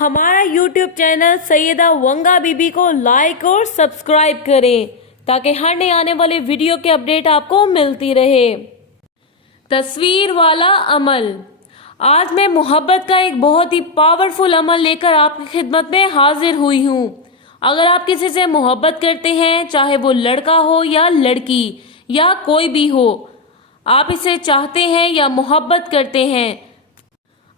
ہمارا YouTube channel سیدہ ونگا بی بی کو لائک اور سبسکرائب کریں تاکہ ہر نئے آنے والے ویڈیو کے اپڈیٹ آپ کو ملتی رہے۔ تصویر والا عمل۔ آج میں محبت کا ایک بہت ہی پاورفل عمل لے کر آپ کی خدمت میں حاضر ہوئی ہوں۔ اگر آپ کسی سے محبت کرتے ہیں، چاہے وہ لڑکا ہو یا لڑکی یا کوئی بھی ہو، آپ اسے چاہتے ہیں یا محبت کرتے ہیں،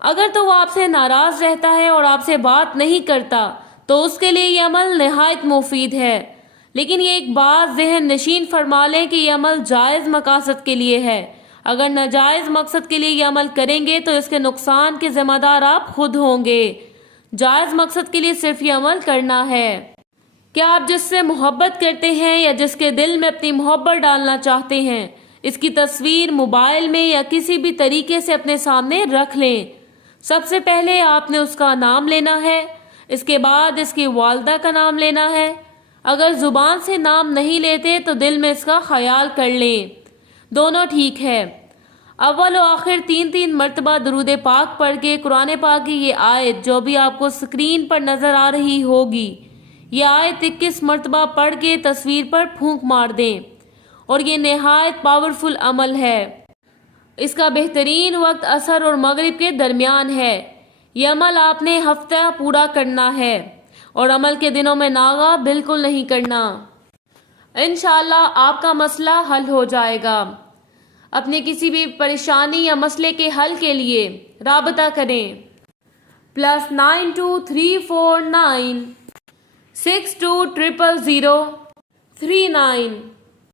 اگر تو وہ آپ سے ناراض رہتا ہے اور آپ سے بات نہیں کرتا تو اس کے لیے یہ عمل نہایت مفید ہے۔ لیکن یہ ایک بات ذہن نشین فرما لیں کہ یہ عمل جائز مقاصد کے لیے ہے۔ اگر ناجائز مقصد کے لیے یہ عمل کریں گے تو اس کے نقصان کے ذمہ دار آپ خود ہوں گے۔ جائز مقصد کے لیے صرف یہ عمل کرنا ہے۔ کیا آپ جس سے محبت کرتے ہیں یا جس کے دل میں اپنی محبت ڈالنا چاہتے ہیں، اس کی تصویر موبائل میں یا کسی بھی طریقے سے اپنے سامنے رکھ لیں۔ سب سے پہلے آپ نے اس کا نام لینا ہے، اس کے بعد اس کی والدہ کا نام لینا ہے۔ اگر زبان سے نام نہیں لیتے تو دل میں اس کا خیال کر لیں، دونوں ٹھیک ہے۔ اول و آخر 3 مرتبہ درود پاک پڑھ کے قرآن پاک کی یہ آیت جو بھی آپ کو سکرین پر نظر آ رہی ہوگی، یہ آیت 21 مرتبہ پڑھ کے تصویر پر پھونک مار دیں، اور یہ نہایت پاورفل عمل ہے۔ اس کا بہترین وقت عصر اور مغرب کے درمیان ہے۔ یہ عمل آپ نے ہفتہ پورا کرنا ہے اور عمل کے دنوں میں ناغہ بالکل نہیں کرنا۔ انشاءاللہ آپ کا مسئلہ حل ہو جائے گا۔ اپنے کسی بھی پریشانی یا مسئلے کے حل کے لیے رابطہ کریں۔ +923496200039